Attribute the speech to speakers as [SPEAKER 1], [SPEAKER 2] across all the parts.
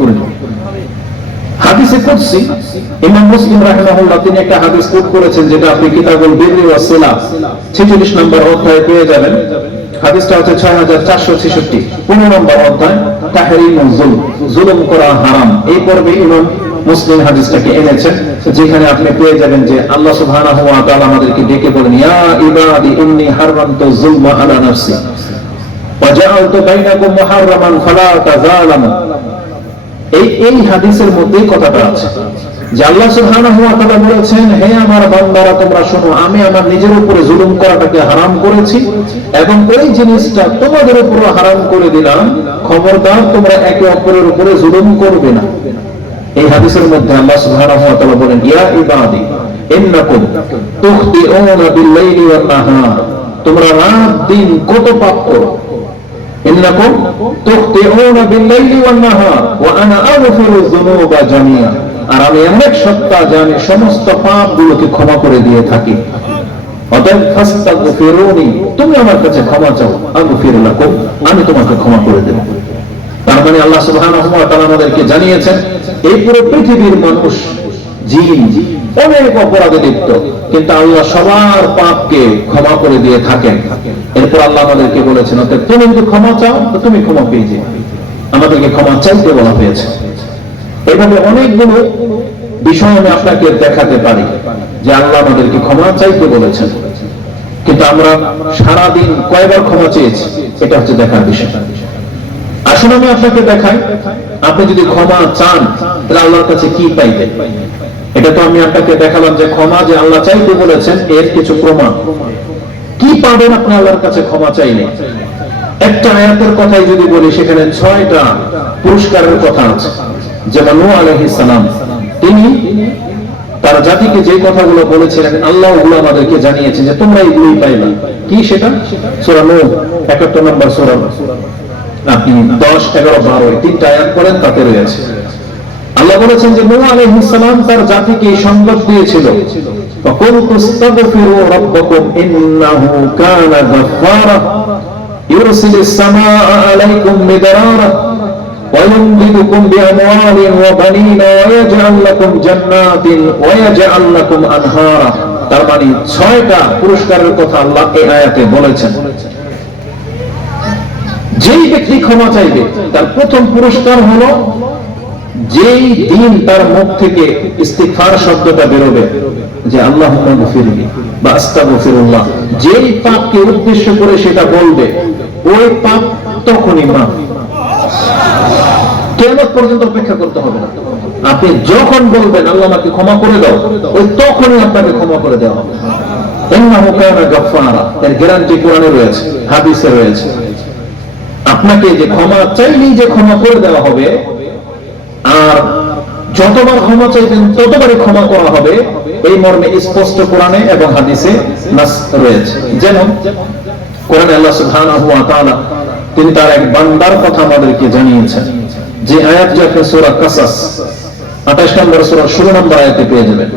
[SPEAKER 1] করে। হাদিসে ইমাম মুসলিম তিনি একটা হাদিস কোট করেছেন যেটা আপনি কিতাবুল সিলা 46 নম্বর অধ্যায়ে পেয়ে যাবেন। হাদিসটা হচ্ছে 6466 15 নম্বর অধ্যায়, তাহরিমুল করা হারাম। এই পর্বে ইমাম মুসলিম হাদিসটাকে এনেছেন, যেখানে আপনি পেয়ে যাবেন যে আল্লাহ সুবহানাহু ওয়া তাআলা আমাদেরকে ডেকে বলেন, ইয়া ইবাদি, ইন্নী হারামতু যুলমা আলা নাফসি, ওয়া জাআলতু বাইনাকুম মুহাররামান ফালা এই এই হাদিসের মধ্যেই কথাটা আছে যে আল্লাহ সুবহানাহু ওয়া তাআলা বলেছেন, হে আমার বান্দারা, তোমরা শোনো, আমি আমার নিজের উপরে জুলুম করাটাকে হারাম করেছি এবং ওই জিনিসটা তোমাদের উপরে হারাম করে দিলাম। খবরদার, তোমরা একে অপরের উপরে জুলুম করবে না। এই হাদিসের মধ্যে আল্লাহ সুবহানাহু ওয়া তাআলা বলেন, ইয়া ইবাদি, ইন্নাকুম তুখতিউনা বিল-লাইলি ওয়ান-নাহার তোমরা রাত, দিন কত পাপ করো إنكم تخطئون بالليل والنهار وأنا أغفر الذنوب جميعا আর আমি এমন এক সত্তা জানি সমস্ত পাপগুলোকে ক্ষমা করে দিয়ে থাকি অতএব ফাস্তাগফিরুনি তুমি আমার কাছে ক্ষমা চাও আগফির লাকুম আমি তোমাকে ক্ষমা করে দেব তার মানে আল্লাহ সুবহানাহু ওয়া তাআলা আমাদেরকে জানিয়েছেন এই পুরো পৃথিবীর মানুষ জিন অনেক অপরাধে লিপ্ত কিন্তু আল্লাহ সবার পাপকে ক্ষমা করে দিয়ে থাকেন এরপর আল্লাহ আমাদেরকে বলেছেন, অতএব তুমি যদি ক্ষমা চাও, তো তুমি ক্ষমা পেয়ে যাবে আমাদেরকে ক্ষমা চাইতে বলা হয়েছে। এভাবে অনেকগুলো বিষয় আমি আপনাকে দেখাতে পারি, যে আল্লাহ আমাদেরকে ক্ষমা চাইতে বলেছেন। কিন্তু আমরা সারাদিন কয়বার ক্ষমা চেয়েছি, এটা হচ্ছে দেখার বিষয়। আসলে আমি আপনাকে দেখাই, আপনি যদি ক্ষমা চান, তাহলে আল্লাহর কাছে কি পাইবেন? এটা তো আমি আপনাকে দেখালাম যে ক্ষমা যে আল্লাহ চাইতে বলেছেন, এর কিছু প্রমাণ। কি পাবেন আপনি আল্লাহর কাছে ক্ষমা চাইলে? একটা আয়াতের কথাই যদি বলি, সেখানে ছয়টা পুরস্কারের কথা আছে। যেমন নূহ আলাইহিস সালাম, তিনি তার জাতিকে যে কথাগুলো বলেছিলেন আল্লাহ ওগুলো আমাদেরকে জানিয়েছে যে তোমরা এগুলোই পাইবা। কি সেটা? সূরা নূহ 71 নম্বর সূরা। আপনি 10 11 12 তিনটা আয়াত পড়েন, তাতে রয়েছে। আল্লাহ বলেছেন যে নূহ আলাইহিস সালাম তার জাতিকে সংবাদ দিয়েছিল। فقلت استغفروا ربكم إنه كان غفارا يرسل السماء عليكم مدرارا ويمددكم بأموال وبنين ويجعل لكم جنات ويجعل لكم أنهارا তার মানে ছয়টা পুরস্কারের কথা আল্লাহ এই আয়াতে বলেছেন যেই ব্যক্তি ক্ষমা চাইবে তার প্রথম পুরস্কার হলো যেই দিন তার মুখ থেকে ইস্তিগফার শব্দটা বেরোবে যে আল্লাহ বা যেই পাপকে উদ্দেশ্য করে সেটা বলবে, ওই পাপ তখনই কেমন পর্যন্ত অপেক্ষা করতে হবে না। আপনি যখন বলবেন, আল্লাহ আমাকে ক্ষমা করে দাও, ওই তখনই আপনাকে ক্ষমা করে দেওয়া হবে। হাদিসে রয়েছে। আপনাকে যে ক্ষমা যে ক্ষমা করে দেওয়া হবে, আর যতবার ক্ষমা চাইবেন, ততবারই ক্ষমা করা হবে এই মর্মে স্পষ্ট কোরআনে এবং হাদিসে রয়েছে। যেমন, কোরআনে আল্লাহ সুবহানাহু ওয়া তাআলা তিনি তার এক বান্দার কথা আমাদেরকে জানিয়েছেন। যে আয়াত যে আপনি সূরা কাসাস 28 নম্বর সূরা 16 নম্বর আয়াতে পেয়ে যাবেন।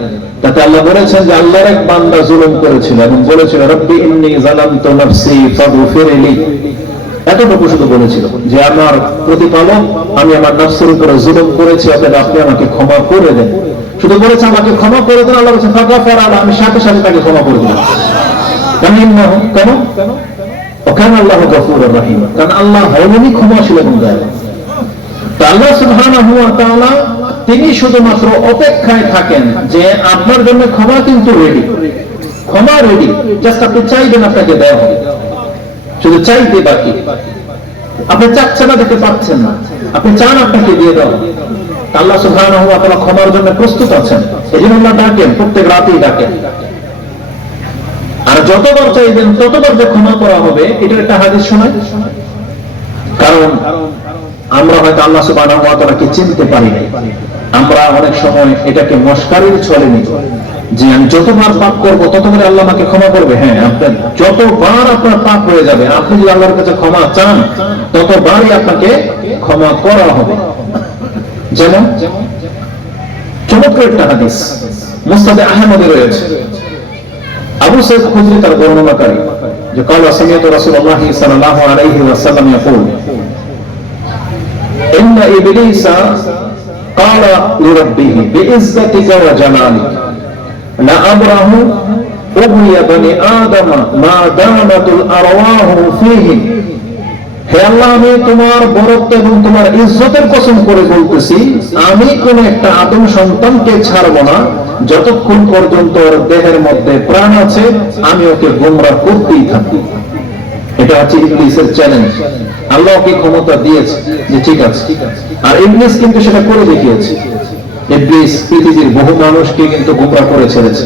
[SPEAKER 1] তাতে আল্লাহ বলেছেন যে আল্লাহর এক বান্দা জুলুম করেছিল এবং বলেছিল, রব্বি ইন্নী যালামতু নাফসি ফাগফিরলি এতটুকু শুধু বলেছিল যে, আমার প্রতিপালক, আমি আমার নফসের উপরে জুলুম করেছি, অতএব আপনি আমাকে ক্ষমা করে দেন। শুধু বলেছে আমাকে ক্ষমা করে দেন, আল্লাহ বলছে ফাঁকা ফেরা আমি সাথে সাথে তাকে ক্ষমা করে দিলাম। কেন কেন? আল্লাহ গফুর রাহিম? কারণ আল্লাহ হলনি ক্ষমাশীল এবং দয়ালু। আল্লাহ সুবহানাহু তিনি শুধুমাত্র অপেক্ষায় থাকেন যে আপনার জন্য ক্ষমা কিন্তু রেডি ক্ষমা রেডি জাস্ট আপনি চাইবেন আপনাকে দেওয়া হবে। শুধু চাইতে বাকি। আপনি চাচ্ছেন না দেখতে পাচ্ছেন না। আপনি চান আপনাকে দিয়ে দাও আল্লাহ তাআলা ক্ষমার জন্য প্রস্তুত আছেন। এই জন্য আল্লাহ ডাকেন, প্রত্যেক রাতেই ডাকেন। আর যতবার চাইবেন, ততবার যে ক্ষমা করা হবে, এটার একটা হাদিস শোনায়। কারণ আমরা হয়তো আল্লাহ ওয়া তাআলাকে চিনতে পারি না আমরা অনেক সময় এটাকে মস্কারির ছলে নিই। যে আমি যতবার পাপ করব ততবার আল্লাহ আমাকে ক্ষমা করবে। হ্যাঁ যতবার আপনার পাপ হয়ে যাবে, আপনি যদি আল্লাহর কাছে ক্ষমা চান, ততবারই আপনাকে ক্ষমা করা হবে। যেমন চমৎকার একটা হাদিস মুস্তাদে আহমদে রয়েছে আবু সৈয়দ খুজরি তার বর্ণনাকারী যে قال سمعت رسول الله صلى الله عليه وسلم يقول إن إبليس قال لربه بعزتك وجلالك لأبره أغوي بني آدم ما دامت الأرواح فيهم হে আল্লাহ, আমি তোমার বরত্ব এবং তোমার ইজ্জতের কসম করে বলতেছি, আমি কোন একটা আদম সন্তানকে ছাড়বো না। যতক্ষণ পর্যন্ত ওর দেহের মধ্যে প্রাণ আছে, আমি ওকে গোমরা করতেই থাকি এটা হচ্ছে ইবলিসের চ্যালেঞ্জ আল্লাহ ওকে ক্ষমতা দিয়েছে? যে ঠিক আছে। আর ইবলিস কিন্তু সেটা করে দেখিয়েছে। ইবলিস পৃথিবীর বহু মানুষকে কিন্তু গোমরা করে ছেড়েছে।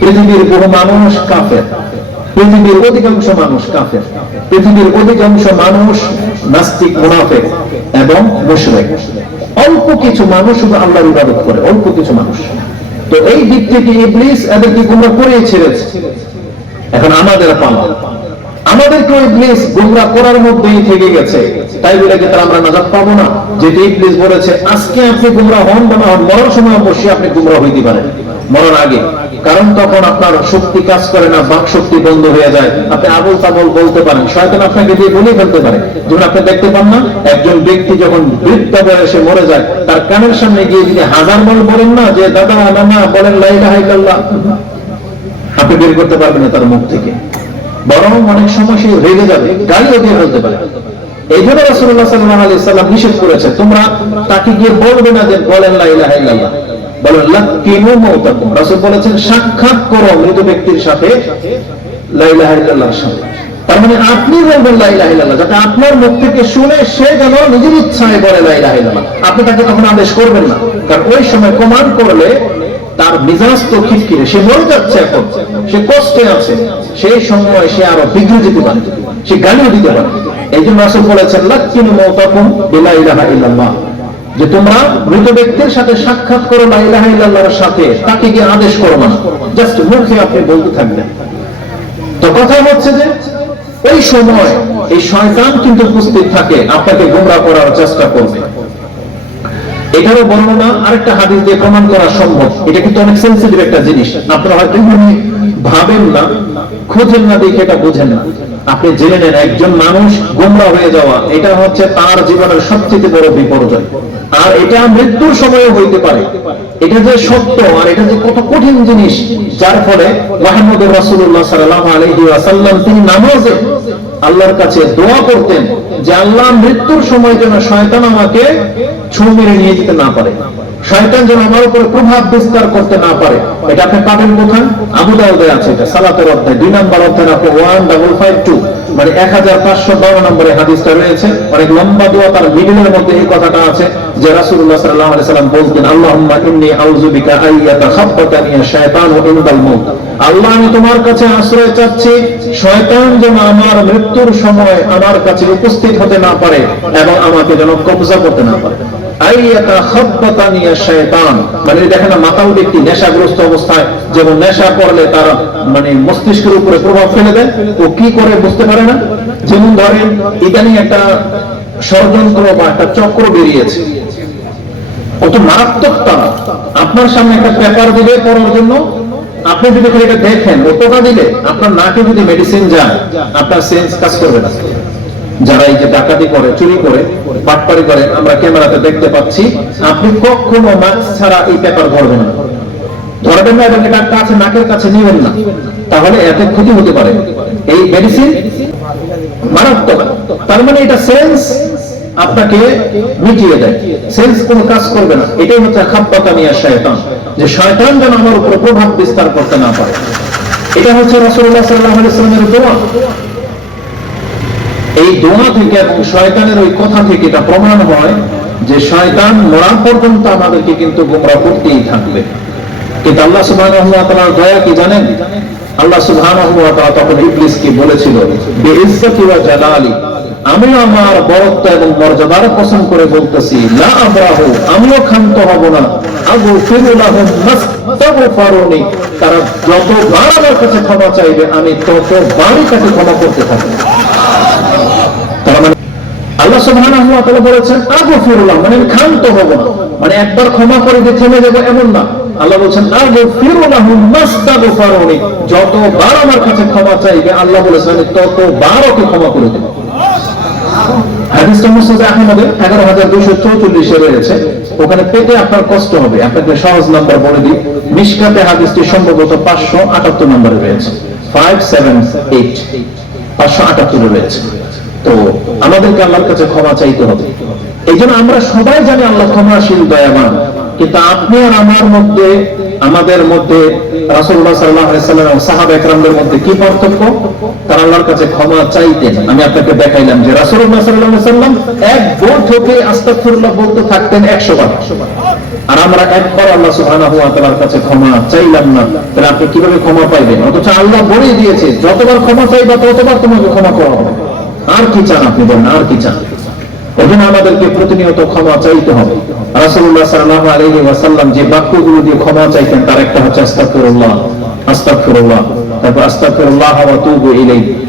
[SPEAKER 1] পৃথিবীর বহু মানুষ কাফের। পৃথিবীর অধিকাংশ মানুষ কাফের। পৃথিবীর অধিকাংশ মানুষ নাস্তিক, মুনাফেক এবং মুশরিক। অল্প কিছু মানুষ শুধু আল্লাহর ইবাদত করে, অল্প কিছু মানুষ। তো এই দিক থেকে ইবলিস এদেরকে গুমরা করে ছেড়েছে। এখন আমাদের পালা। আমাদেরকে ইবলিস গুমরা করার মধ্যেই থেকে গেছে। তাই বলে কি আমরা নাজাত পাবো না? যেটি ইবলিস বলেছে, আজকে আপনি গুমরা হন বা না হন, মরার সময় অবশ্যই আপনি গুমরা হইতে পারেন। মরার আগে। কারণ তখন আপনার শক্তি কাজ করে না বাক শক্তি বন্ধ হয়ে যায়। আপনি আবল তাবল বলতে পারেন শয়তান আপনাকে দিয়ে বলে ফেলতে পারে। যেমন আপনি দেখতে পান না একজন ব্যক্তি যখন বৃদ্ধ বয়সে মরে যায় তার কানের সামনে গিয়ে যদি হাজার বল বলেন না যে দাদা নানা বলেন লাইলাহ ইল্লাল্লাহ আপনি বের করতে পারবেন না তার মুখ থেকে। বরং অনেক সময় সে রেগে যাবে গালিও দিয়ে ফেলতে পারে। এই জন্য আলাইহি সাল্লাম নিষেধ করেছে তোমরা তাকে গিয়ে বলবে না যে বলেন লা ইলাহা ইল্লাল্লাহ। সাক্ষাৎ করো মৃত ব্যক্তির সাথে তার মানে আপনি বলবেন যাতে আপনার মুখ থেকে শুনে সে যেন নিজের ইচ্ছায় বলে আপনি তাকে তখন আদেশ করবেন না, কারণ ওই সময় কমান্ড করলে তার মিজাজ তো সে মরে যাচ্ছে এখন, সে কষ্টে আছে, সেই সময় সে আরও বিঘ্ন যেতে পারে, সে গালিও দিতে পারে। এই জন্য আসল বলেছেন লাকিনু মাউতাকুম বিলা ইলাহা যে তোমরা মৃত ব্যক্তির সাথে সাক্ষাৎ করো লা ইলাহা সাথে, তাকে গিয়ে আদেশ করো না। জাস্ট মুখে আপনি বলতে থাকবেন। তো কথা হচ্ছে যে এই সময় এই শয়তান কিন্তু উপস্থিত থাকে, আপনাকে গোমরা করার চেষ্টা করবে। এখানে বর্ণনা, আরেকটা হাদিস দিয়ে প্রমাণ করা সম্ভব। এটা কিন্তু অনেক সেন্সিটিভ একটা জিনিস। আপনারা হয়তো ভাবেন না, খোঁজেন না, দেখে এটা বোঝেন না। আপনি জেনে নেন, একজন মানুষ গোমরা হয়ে যাওয়া, এটা হচ্ছে তার জীবনের সবচেয়ে বড় বিপর্যয়। আর এটা মৃত্যুর সময় হইতে পারে। এটা যে সত্য আর এটা যে কত কঠিন জিনিস, যার ফলে মোহাম্মদ রাসূলুল্লাহ সাল্লাল্লাহু আলাইহি ওয়াসাল্লাম তিনি নামাজে আল্লাহর কাছে দোয়া করতেন যে আল্লাহ মৃত্যুর সময় যেন শয়তান আমাকে ছু মেরে নিয়ে যেতে না পারে। শয়তান যেন আমার উপরে প্রভাব বিস্তার করতে না পারে। এটা আপনি পাবেন কোথায়? আবু আছে এটা, সালাতের অধ্যায়, দুই নম্বর অধ্যায় আপনি ওয়ান, ডাবল ফাইভ, টু। মানে এক হাজার পাঁচশো বারো নম্বরে হাদিসটা রয়েছে। অনেক লম্বা দোয়া তার মিডিলের মধ্যে এই কথাটা আছে যে রাসূলুল্লাহ সাল্লাল্লাহু আলাইহি সাল্লাম বলতেন, আল্লাহুম্মা ইন্নী আউযু বিকা আইয়াতা খাব্বাতানি শাইতানু ইনদাল মাউত। আল্লাহ, আমি তোমার কাছে আশ্রয় চাচ্ছি, শয়তান যেন আমার মৃত্যুর সময় আমার কাছে উপস্থিত হতে না পারে এবং আমাকে যেন কবজা করতে না পারে। খাব্বাতানিয়া মানে মানে ষড়যন্ত্র বা একটা চক্র বেরিয়েছে। কত মারাত্মক তারা আপনার সামনে একটা পেপার দিলে পড়ার জন্য, আপনি যদি এটা দেখেন ও টোকা দিলে আপনার নাকে যদি মেডিসিন যায়, আপনার সেন্স কাজ করবে না। যারা এই যে ডাকাতি করে, চুরি করে, বাটপারি করে, আমরা ক্যামেরাতে দেখতে পাচ্ছি, আপনি কখনো মাস্ক ছাড়া এই পেপার ধরবেন না। ধরবেন না এবং এটা কাছে, নাকের কাছে নিবেন না। তাহলে এতে ক্ষতি হতে পারে। এই মেডিসিন মারাত্মক। তার মানে এটা সেন্স আপনাকে মিটিয়ে দেয়। সেন্স কোনো কাজ করবে না। এটাই হচ্ছে খাপ্পাতা নিয়ে শয়তান। যে শয়তান যেন আমার উপর প্রভাব বিস্তার করতে না পারে। এটা হচ্ছে রাসূলুল্লাহ সাল্লাল্লাহু আলাইহি সাল্লামের দোয়া। এই দোয়া থেকে এবং শয়তানের ওই কথা থেকে এটা প্রমাণ হয় যে শয়তান মরা পর্যন্ত আমাদেরকে কিন্তু গোমরা করতেই থাকবে। কিন্তু আল্লাহ ওয়া দয়া কি জানেন? আল্লাহ তাআলা তখন ইবলিসকে বলেছিল জালালি আমি আমার বরত্ব এবং মর্যাদার কসম করে বলতেছি, লা আবরাহু আমিও ক্ষান্ত হব না। আবু ফিরুলাহুম মাস্তাগফারুনি, তারা যতবার আমার কাছে ক্ষমা চাইবে, আমি ততবারই তাকে ক্ষমা করতে থাকব। তার মানে আল্লাহ বলেছেন, আগফিরুল্লাহ মানে আমি ক্ষান্ত হব না। মানে একবার ক্ষমা করে থেমে যাব এমন না। আল্লাহ বলছেন আগফিরুল্লাহু মাস্তাগফারুনি যতবার আমার কাছে ক্ষমা চাইবে, আল্লাহ বলেছেন ততবার ওকে ক্ষমা করে চৌচল্লিশে রয়েছে। ওখানে পেতে আপনার কষ্ট হবে। আপনাকে সহজ নাম্বার বলে দিই। মিশকাতে হাদিসটি সম্ভবত পাঁচশো আটাত্তর নম্বরে রয়েছে। ফাইভ সেভেন এইট পাঁচশো আটাত্তরে রয়েছে। তো আমাদেরকে আল্লাহর কাছে ক্ষমা চাইতে হবে। এই আমরা সবাই জানি আল্লাহ ক্ষমাশীল, দয়াবান। কিন্তু আপনি আর আমার মধ্যে, আমাদের মধ্যে এবং সাহাবা একরামদের মধ্যে কি পার্থক্য? তারা আল্লাহর কাছে ক্ষমা চাইতেন। আমি আপনাকে দেখাইলাম যে রাসূলুল্লাহ সাল্লাল্লাহু আলাইহি সাল্লাম এক বৈঠকে আস্তাগফিরুল্লাহ বলতে থাকতেন 100 বার। আর আমরা একবার আল্লাহ সুবহানাহু ওয়া তাআলার কাছে ক্ষমা চাইলাম না। তাহলে আপনি কীভাবে ক্ষমা পাইবেন? অথচ আল্লাহ বলে দিয়েছে, যতবার ক্ষমা চাইবা ততবার তোমাকে ক্ষমা করা হবে। আর কি চান আপনি বলেন আর কি চান? এজন্য আমাদেরকে প্রতিনিয়ত ক্ষমা চাইতে হবে। রাসূলুল্লাহ সাল্লাল্লাহু আলাইহি ওয়াসাল্লাম যে বাক্যগুলো দিয়ে ক্ষমা চাইতেন, তার একটা হচ্ছে আস্তাগফিরুল্লাহ আস্তাগফিরুল্লাহ। তারপর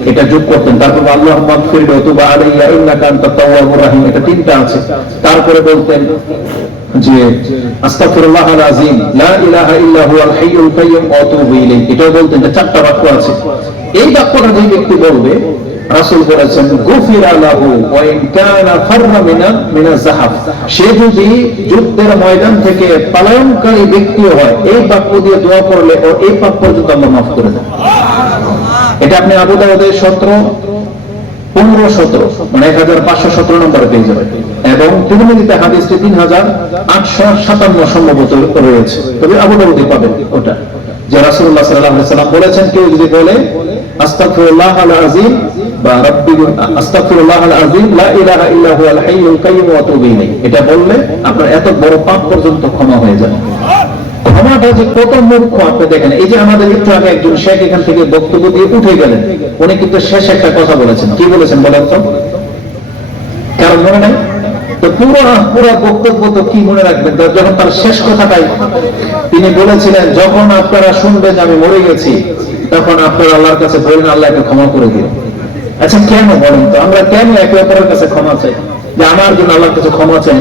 [SPEAKER 1] এটা যোগ করতেন। তারপর আনতাত তাওয়াবুর রাহিম, এটা তিনটা আছে। তারপরে বলতেন যে আল লা ইলাহা ইল্লা হুয়াল হাইয়ুল কাইয়্যুম, ওয়া ইলাইহি। বলতেন চারটা বাক্য আছে। এই বাক্যটা যে ব্যক্তি বলবে রাসূল বলেছেন, গুফিরা লাহু ওয়া ইন কানা ফাররা মিনা মিনা যাহাব সে যদি যুদ্ধের ময়দান থেকে পলায়নকারী ব্যক্তি হয়, এই বাক্য দিয়ে দোয়া করলে ও এই পাপ পর্যন্ত আল্লাহ মাফ করে দেন। এটা আপনি আবু দাউদের 17 পনেরো সতেরো মানে এক হাজার পাঁচশো সতেরো নম্বরে পেয়ে যাবেন। এবং সাতান্ন সম্ভবত রয়েছে। তবে আবু দাউদি ওটা। বলেছেন, কেউ যদি বলে আযীম এটা বললে আপনার এত বড় পাপ পর্যন্ত ক্ষমা হয়ে যাবে। ক্ষমাটা যে কত আপনি দেখেন। এই যে আমাদের একটু আগে একজন শেখ এখান থেকে বক্তব্য দিয়ে উঠে গেলেন। উনি কিন্তু শেষ একটা কথা বলেছেন। কি বলেছেন বলেন তো? কারণ মনে নাই? তিনি বলেছিলেন, যখন আপনারা শুনবেন আমি মরে গেছি, তখন আপনারা আল্লাহর কাছে বলেন আল্লাহকে ক্ষমা করে দিন আচ্ছা কেন বলেন তো? আমরা কেন একে অপরের কাছে ক্ষমা চাই? যে আমার জন্য আল্লাহর কাছে ক্ষমা চাই।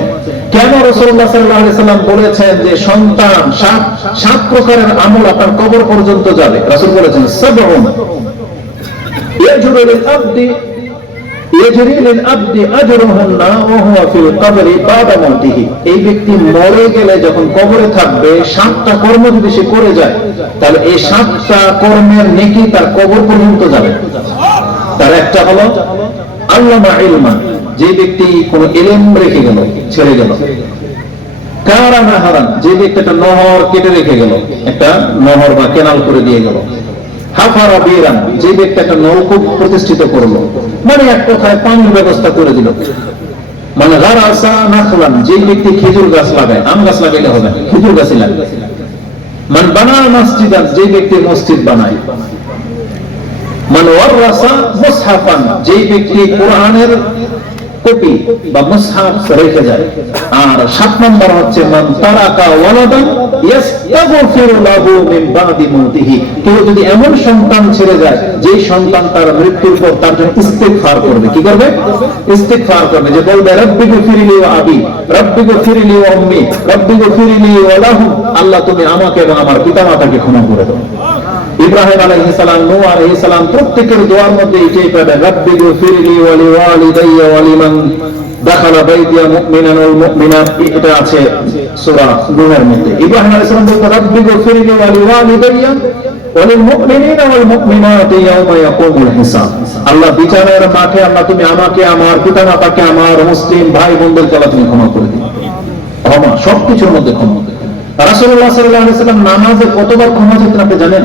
[SPEAKER 1] কেন রসুল্লাহ সাল্লাহাম বলেছেন যে সন্তান সাত সাত প্রকারের আমল আপনার কবর পর্যন্ত যাবে? রাসুল বলেছেন সব এই ব্যক্তি মরে গেলে যখন কবরে থাকবে, সাতটা কর্ম যদি সে করে যায়, তাহলে এই সাতটা কর্মের নেকি তার কবর পর্যন্ত যাবে। তার একটা হলো আল্লামা ইলমা, যে ব্যক্তি কোন এলেম রেখে গেল, ছেড়ে গেল। কারা নাহারান যে ব্যক্তি একটা নহর কেটে রেখে গেল, একটা নহর বা কেনাল করে দিয়ে গেল। হাফারা বিরান, যে ব্যক্তি একটা নৌকো প্রতিষ্ঠিত করল মানে এক কথায় পানির ব্যবস্থা করে দিল। মানে নাখলান, যে ব্যক্তি খেজুর গাছ লাগায়, আম গাছ লাগাইলে হবে, খেজুর গাছই লাগায়। মানে বানা মসজিদ যে ব্যক্তি মসজিদ বানায়। মানে ওয়ারাসা মুসহাফান যে ব্যক্তি কোরআনের কপি বা মুসহাফ রেখে যায়। আর সাত নম্বর হচ্ছে কেউ যদি এমন সন্তান ছেড়ে যায় সন্তান তার মৃত্যুর পর তার জন্য করবে। কি করবে? করবে। যে বলবে রব্বি গফিরলি ওয়া আবি রব্বি গফিরলি ওয়া উম্মি রব্বি গফিরলি ওয়া আল্লাহ তুমি আমাকে এবং আমার পিতামাতাকে ক্ষমা করে দাও। ইব্রাহিম আলাইহিস সালাম, নূহ আলাইহিস সালাম প্রত্যেকের দোয়ার মধ্যে এটাই পাবেন রাব্বি গফিরলি ওয়া লিওয়ালিদাইয়া ওয়া লিমান দাখালা বাইতিয়া মুমিনান ওয়াল মুমিনাত। এটা আছে সূরা নূহের মধ্যে। ইব্রাহিম আলাইহিস সালাম বলতে, রাব্বি গফিরলি ওয়া লিওয়ালিদাইয়া ওয়া লিল মুমিনিনা ওয়াল মুমিনাতি ইয়াওমা ইয়াকুমুল হিসাব। আল্লাহ বিচারের মাঠে আল্লাহ, তুমি আমাকে, আমার পিতামাতাকে, আমার মুসলিম ভাই বোনদেরকে আল্লাহ তুমি ক্ষমা করে দিও। ক্ষমা, সবকিছুর মধ্যে ক্ষমা। রাসূলুল্লাহ সাল্লাল্লাহু আলাইহি সাল্লাম নামাজে কতবার ক্ষমা চাইতেন আপনি জানেন?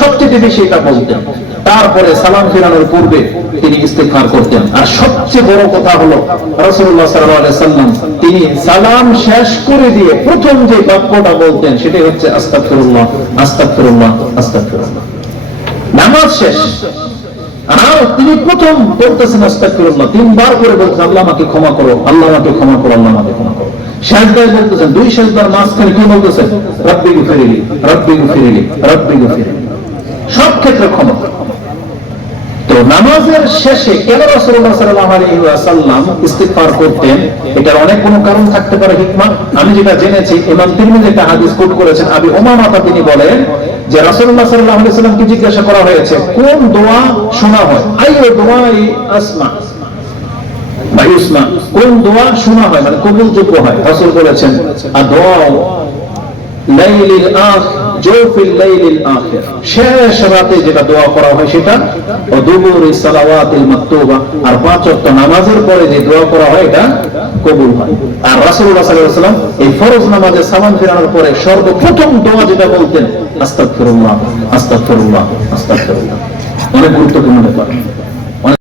[SPEAKER 1] সবচেয়ে বেশি এটা বলতেন। তারপরে সালাম ফিরানোর পূর্বে তিনি করতেন। আর সবচেয়ে বড় কথা হলো, রাসূলুল্লাহ সাল্লাম তিনি সালাম শেষ করে দিয়ে প্রথম যে বাক্যটা বলতেন, সেটাই হচ্ছে আস্তাগফিরুল্লাহ আস্তাগফিরুল্লাহ আস্তাগফিরুল্লাহ। নামাজ শেষ। তিনি প্রথম বলতেছেন, আস্তাগফিরুল্লাহ, তিনবার করে বলতেছেন আল্লাহ আমাকে ক্ষমা করো, আল্লাহ আমাকে ক্ষমা করো, আল্লাহ আমাকে ক্ষমা করো। শেষদায় বলতেছেন, দুই শেষদার মাঝখানে কি বলতেছেন? রব্বি গুফিরিলি রব্বি গুফিরিলি রব্বি গুফিরিলি। সব ক্ষেত্রে ক্ষমা। তো নামাজের শেষে কেন রাসূলুল্লাহ সাল্লাল্লাহু আলাইহি ওয়াসাল্লাম ইস্তিগফার করতেন? এটার অনেক কোনো কারণ থাকতে পারে, হিকমা। আমি যেটা জেনেছি, ইমাম তিরমিজি একটা হাদিস কোট করেছেন, আবি উমামা তিনি বলেন যে রাসুল্লাহ সাল্লাহ ওয়াসাল্লামকে জিজ্ঞাসা করা হয়েছে? কোন দোয়া শোনা হয় আই দুআই আসমা। বা ইউসমা কোন দোয়া শোনা হয়? মানে কবুলযোগ্য হয়? রাসুল বলেছেন আর দোয়া লাইলিল আখ শেষ রাতে যেটা দোয়া করা হয় সেটা আর পাঁচ নামাজের পরে যে দোয়া করা হয় এটা কবুল হয়। আর আলাইহি ওয়াসাল্লাম এই ফরজ নামাজে সালাম ফেরানোর পরে সর্বপ্রথম দোয়া যেটা বলতেন, আস্তাগফিরুল্লাহ আস্তাগফিরুল্লাহ আস্তাগফিরুল্লাহ। অনেক গুরুত্বপূর্ণ ব্যাপার।